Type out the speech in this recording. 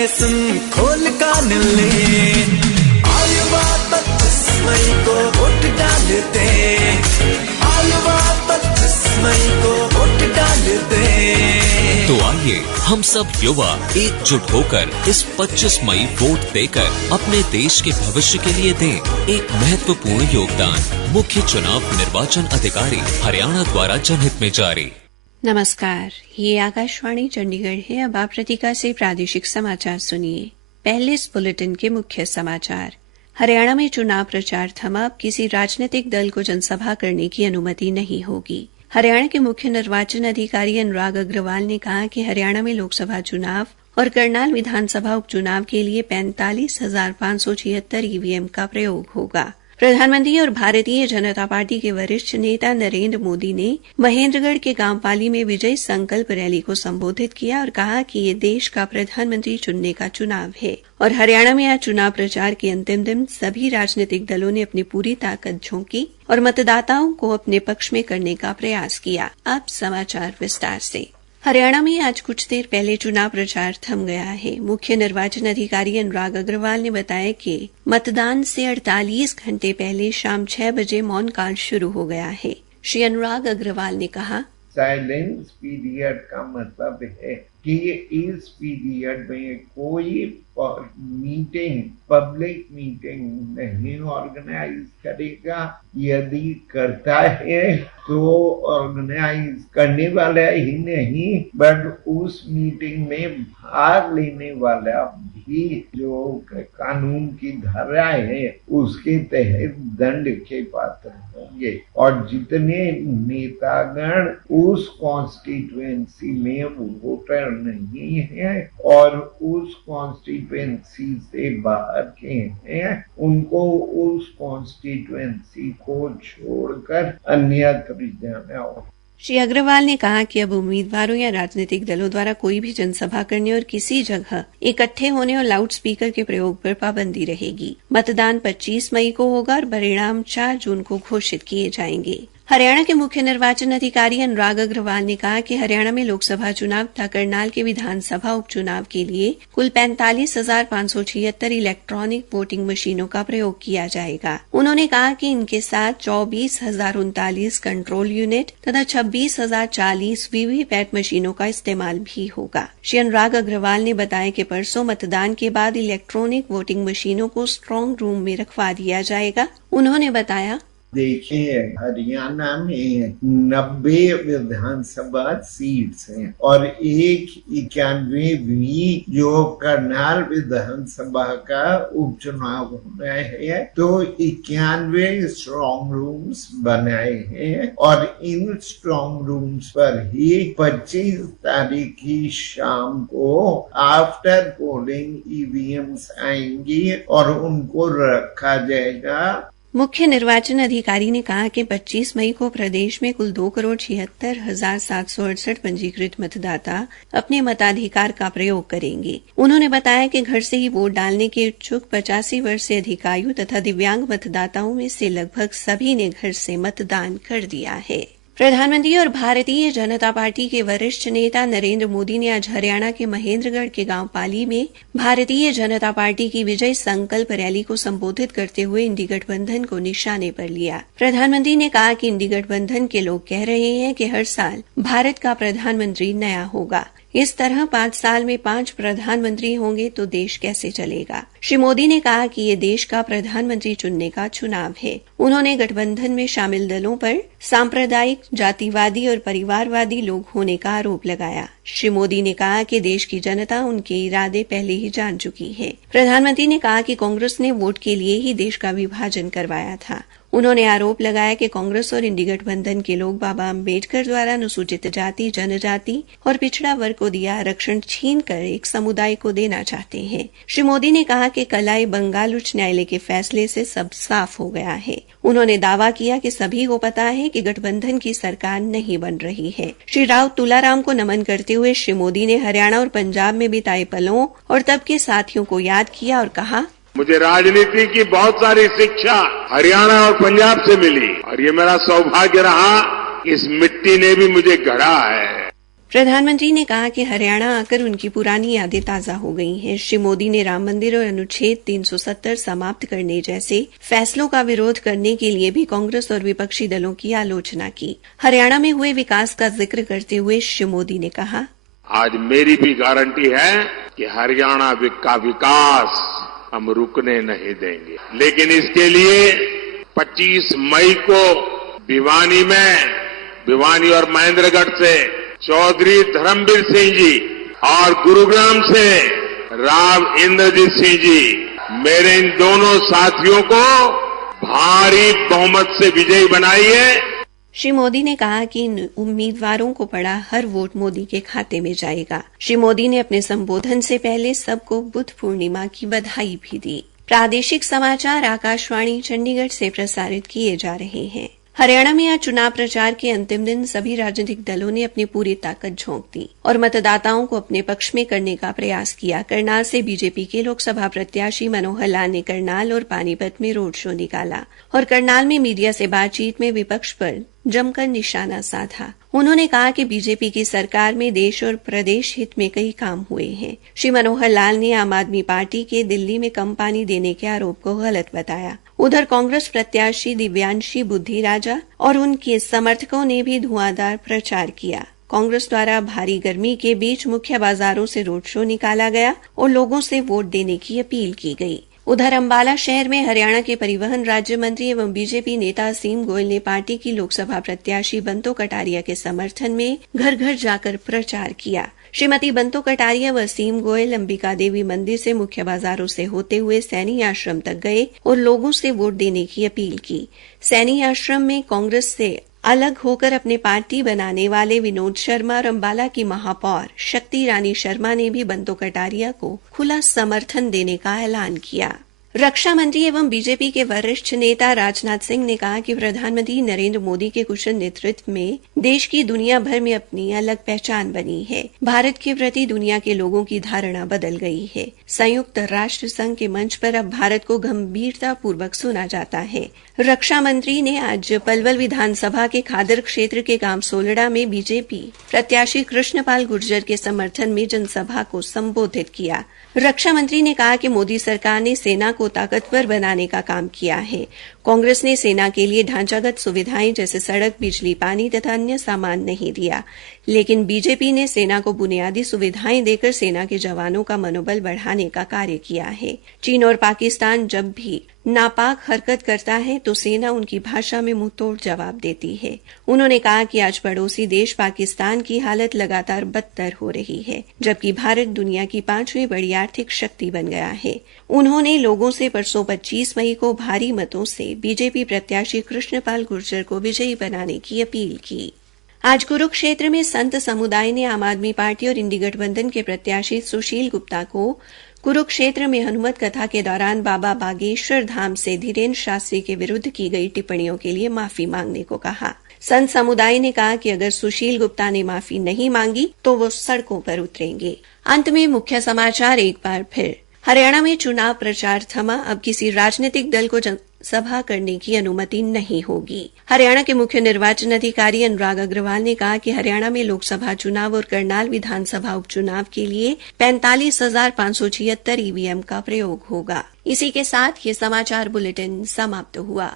है सुन खोल कान ले, आयु बात 25 मई को वोट डाल दे, आयु बात 25 मई को वोट डाल दे। तो आइए हम सब युवा एकजुट होकर इस 25 मई वोट देकर अपने देश के भविष्य के लिए दें एक महत्वपूर्ण योगदान। मुख्य चुनाव निर्वाचन अधिकारी हरियाणा द्वारा जनहित में जारी। नमस्कार, ये आकाशवाणी चंडीगढ़ है। अब आप प्रतीका से प्रादेशिक समाचार सुनिए। पहले इस बुलेटिन के मुख्य समाचार। हरियाणा में चुनाव प्रचार थमा, अब किसी राजनीतिक दल को जनसभा करने की अनुमति नहीं होगी। हरियाणा के मुख्य निर्वाचन अधिकारी अनुराग अग्रवाल ने कहा कि हरियाणा में लोकसभा चुनाव और करनाल विधानसभा उपचुनाव के लिए 45,576 ईवीएम का प्रयोग होगा। प्रधानमंत्री और भारतीय जनता पार्टी के वरिष्ठ नेता नरेंद्र मोदी ने महेंद्रगढ़ के गांव पाली में विजय संकल्प रैली को संबोधित किया और कहा कि ये देश का प्रधानमंत्री चुनने का चुनाव है। और हरियाणा में आज चुनाव प्रचार के अंतिम दिन सभी राजनीतिक दलों ने अपनी पूरी ताकत झोंकी और मतदाताओं को अपने पक्ष में करने का प्रयास किया। अब समाचार विस्तार से। हरियाणा में आज कुछ देर पहले चुनाव प्रचार थम गया है। मुख्य निर्वाचन अधिकारी अनुराग अग्रवाल ने बताया कि मतदान से 48 घंटे पहले शाम 6 बजे मौन काल शुरू हो गया है। श्री अनुराग अग्रवाल ने कहा, साइलेंस पीरियड का मतलब है कि इस पीरियड में कोई मीटिंग, पब्लिक मीटिंग नहीं ऑर्गेनाइज करेगा। यदि करता है तो ऑर्गेनाइज करने वाला ही नहीं, बट उस मीटिंग में भाग लेने वाला भी जो कानून की धारा है उसके तहत दंड के पात्र होंगे। और जितने नेतागण उस कॉन्स्टिट्यूएंसी में वोटर नहीं है और उस कॉन्स्टिट्यूएंसी से बाहर के हैं, उनको उस कॉन्स्टिट्यूएंसी को छोड़कर अन्यत्र जाना हो। श्री अग्रवाल ने कहा कि अब उम्मीदवारों या राजनीतिक दलों द्वारा कोई भी जनसभा करने और किसी जगह इकट्ठे होने और लाउड स्पीकर के प्रयोग पर पाबंदी रहेगी। मतदान 25 मई को होगा और परिणाम 4 जून को घोषित किए जाएंगे। हरियाणा के मुख्य निर्वाचन अधिकारी अनुराग अग्रवाल ने कहा कि हरियाणा में लोकसभा चुनाव तथा करनाल के विधानसभा उपचुनाव के लिए कुल 45,576 इलेक्ट्रॉनिक वोटिंग मशीनों का प्रयोग किया जाएगा। उन्होंने कहा कि इनके साथ 24,039 कंट्रोल यूनिट तथा 26,040 वीवीपैट मशीनों का इस्तेमाल भी होगा। श्री अनुराग अग्रवाल ने बताया कि परसों मतदान के बाद इलेक्ट्रॉनिक वोटिंग मशीनों को स्ट्रांग रूम में रखवा दिया जाएगा। उन्होंने बताया, देखिए, हरियाणा में 90 विधानसभा सीट्स हैं और 91वीं जो करनाल विधानसभा का उपचुनाव होना है, तो 91 स्ट्रांग रूम्स बनाए हैं और इन स्ट्रांग रूम्स पर ही 25 तारीख की शाम को आफ्टर पोलिंग ईवीएम्स आएंगी और उनको रखा जाएगा। मुख्य निर्वाचन अधिकारी ने कहा कि 25 मई को प्रदेश में कुल 2,76,768 पंजीकृत मतदाता अपने मताधिकार का प्रयोग करेंगे। उन्होंने बताया कि घर से ही वोट डालने के इच्छुक 85 वर्ष से अधिक आयु तथा दिव्यांग मतदाताओं में से लगभग सभी ने घर से मतदान कर दिया है। प्रधानमंत्री और भारतीय जनता पार्टी के वरिष्ठ नेता नरेंद्र मोदी ने आज हरियाणा के महेंद्रगढ़ के गांव पाली में भारतीय जनता पार्टी की विजय संकल्प रैली को संबोधित करते हुए इंडी गठबंधन को निशाने पर लिया। प्रधानमंत्री ने कहा कि इंडी गठबंधन के लोग कह रहे हैं कि हर साल भारत का प्रधानमंत्री नया होगा। इस तरह 5 साल में 5 प्रधानमंत्री होंगे तो देश कैसे चलेगा। श्री मोदी ने कहा कि ये देश का प्रधानमंत्री चुनने का चुनाव है। उन्होंने गठबंधन में शामिल दलों पर सांप्रदायिक, जातिवादी और परिवारवादी लोग होने का आरोप लगाया। श्री मोदी ने कहा कि देश की जनता उनके इरादे पहले ही जान चुकी है। प्रधानमंत्री ने कहा कि कांग्रेस ने वोट के लिए ही देश का विभाजन करवाया था। उन्होंने आरोप लगाया कि कांग्रेस और इंडी गठबंधन के लोग बाबा अम्बेडकर द्वारा अनुसूचित जाति, जनजाति और पिछड़ा वर्ग को दिया आरक्षण छीनकर एक समुदाय को देना चाहते हैं। श्री मोदी ने कहा कि कलाई बंगाल उच्च न्यायालय के फैसले से सब साफ हो गया है। उन्होंने दावा किया कि सभी को पता है कि गठबंधन की सरकार नहीं बन रही है। श्री राव तुलाराम को नमन करते हुए श्री मोदी ने हरियाणा और पंजाब में बिताए पलों और तब के साथियों को याद किया और कहा, मुझे राजनीति की बहुत सारी शिक्षा हरियाणा और पंजाब से मिली और ये मेरा सौभाग्य रहा, इस मिट्टी ने भी मुझे गढ़ा है। प्रधानमंत्री ने कहा कि हरियाणा आकर उनकी पुरानी यादें ताज़ा हो गई हैं। श्री मोदी ने राम मंदिर और अनुच्छेद 370 समाप्त करने जैसे फैसलों का विरोध करने के लिए भी कांग्रेस और विपक्षी दलों की आलोचना की। हरियाणा में हुए विकास का जिक्र करते हुए श्री मोदी ने कहा, आज मेरी भी गारंटी है कि हरियाणा का विकास हम रुकने नहीं देंगे, लेकिन इसके लिए 25 मई को भिवानी और महेंद्रगढ़ से चौधरी धर्मवीर सिंह जी और गुरुग्राम से राव इंद्रजीत सिंह जी, मेरे इन दोनों साथियों को भारी बहुमत से विजयी बनाइए। श्री मोदी ने कहा कि इन उम्मीदवारों को पड़ा हर वोट मोदी के खाते में जाएगा। श्री मोदी ने अपने संबोधन से पहले सबको बुद्ध पूर्णिमा की बधाई भी दी। प्रादेशिक समाचार आकाशवाणी चंडीगढ़ से प्रसारित किए जा रहे हैं। हरियाणा में आज चुनाव प्रचार के अंतिम दिन सभी राजनीतिक दलों ने अपनी पूरी ताकत झोंक दी और मतदाताओं को अपने पक्ष में करने का प्रयास किया। करनाल से बीजेपी के लोकसभा प्रत्याशी मनोहर लाल ने करनाल और पानीपत में रोड शो निकाला और करनाल में मीडिया से बातचीत में विपक्ष पर जमकर निशाना साधा। उन्होंने कहा कि बीजेपी की सरकार में देश और प्रदेश हित में कई काम हुए हैं। श्री मनोहर लाल ने आम आदमी पार्टी के दिल्ली में कम पानी देने के आरोप को गलत बताया। उधर कांग्रेस प्रत्याशी दिव्यांशी बुद्धि राजा और उनके समर्थकों ने भी धुआंधार प्रचार किया। कांग्रेस द्वारा भारी गर्मी के बीच मुख्य बाजारों से रोड शो निकाला गया और लोगों से वोट देने की अपील की गई। उधर अंबाला शहर में हरियाणा के परिवहन राज्य मंत्री एवं बीजेपी नेता असीम गोयल ने पार्टी की लोकसभा प्रत्याशी बंतो कटारिया के समर्थन में घर घर जाकर प्रचार किया। श्रीमती बंतो कटारिया व असीम गोयल अंबिका देवी मंदिर से मुख्य बाजारों से होते हुए सैनी आश्रम तक गए और लोगों से वोट देने की अपील की। सैनी आश्रम में कांग्रेस से अलग होकर अपने पार्टी बनाने वाले विनोद शर्मा और अंबाला की महापौर शक्ति रानी शर्मा ने भी बंतो कटारिया को खुला समर्थन देने का ऐलान किया। रक्षा मंत्री एवं बीजेपी के वरिष्ठ नेता राजनाथ सिंह ने कहा कि प्रधानमंत्री नरेंद्र मोदी के कुशल नेतृत्व में देश की दुनिया भर में अपनी अलग पहचान बनी है। भारत के प्रति दुनिया के लोगों की धारणा बदल गई है। संयुक्त राष्ट्र संघ के मंच पर अब भारत को गंभीरता पूर्वक सुना जाता है। रक्षा मंत्री ने आज पलवल विधानसभा के खादर क्षेत्र के गांव सोलड़ा में बीजेपी प्रत्याशी कृष्णपाल गुर्जर के समर्थन में जनसभा को संबोधित किया। रक्षा मंत्री ने कहा कि मोदी सरकार ने सेना को ताकतवर बनाने का काम किया है। कांग्रेस ने सेना के लिए ढांचागत सुविधाएं जैसे सड़क, बिजली, पानी तथा अन्य सामान नहीं दिया, लेकिन बीजेपी ने सेना को बुनियादी सुविधाएं देकर सेना के जवानों का मनोबल बढ़ाने का कार्य किया है। चीन और पाकिस्तान जब भी नापाक हरकत करता है तो सेना उनकी भाषा में मुंहतोड़ जवाब देती है। उन्होंने कहा कि आज पड़ोसी देश पाकिस्तान की हालत लगातार बदतर हो रही है, जबकि भारत दुनिया की 5वीं बड़ी आर्थिक शक्ति बन गया है। उन्होंने लोगों से परसों 25 मई को भारी मतों से बीजेपी प्रत्याशी कृष्णपाल गुर्जर को विजयी बनाने की अपील की। आज कुरुक्षेत्र में संत समुदाय ने आम आदमी पार्टी और इंडी गठबंधन के प्रत्याशी सुशील गुप्ता को कुरुक्षेत्र में हनुमत कथा के दौरान बाबा बागेश्वर धाम से धीरेन्द्र शास्त्री के विरुद्ध की गई टिप्पणियों के लिए माफी मांगने को कहा। संत समुदाय ने कहा कि अगर सुशील गुप्ता ने माफी नहीं मांगी तो वो सड़कों पर उतरेंगे। अंत में मुख्य समाचार एक बार फिर। हरियाणा में चुनाव प्रचार थमा, अब किसी राजनीतिक दल को सभा करने की अनुमति नहीं होगी। हरियाणा के मुख्य निर्वाचन अधिकारी अनुराग अग्रवाल ने कहा कि हरियाणा में लोकसभा चुनाव और करनाल विधानसभा उपचुनाव के लिए 45,576 ईवीएम का प्रयोग होगा। इसी के साथ ये समाचार बुलेटिन समाप्त हुआ।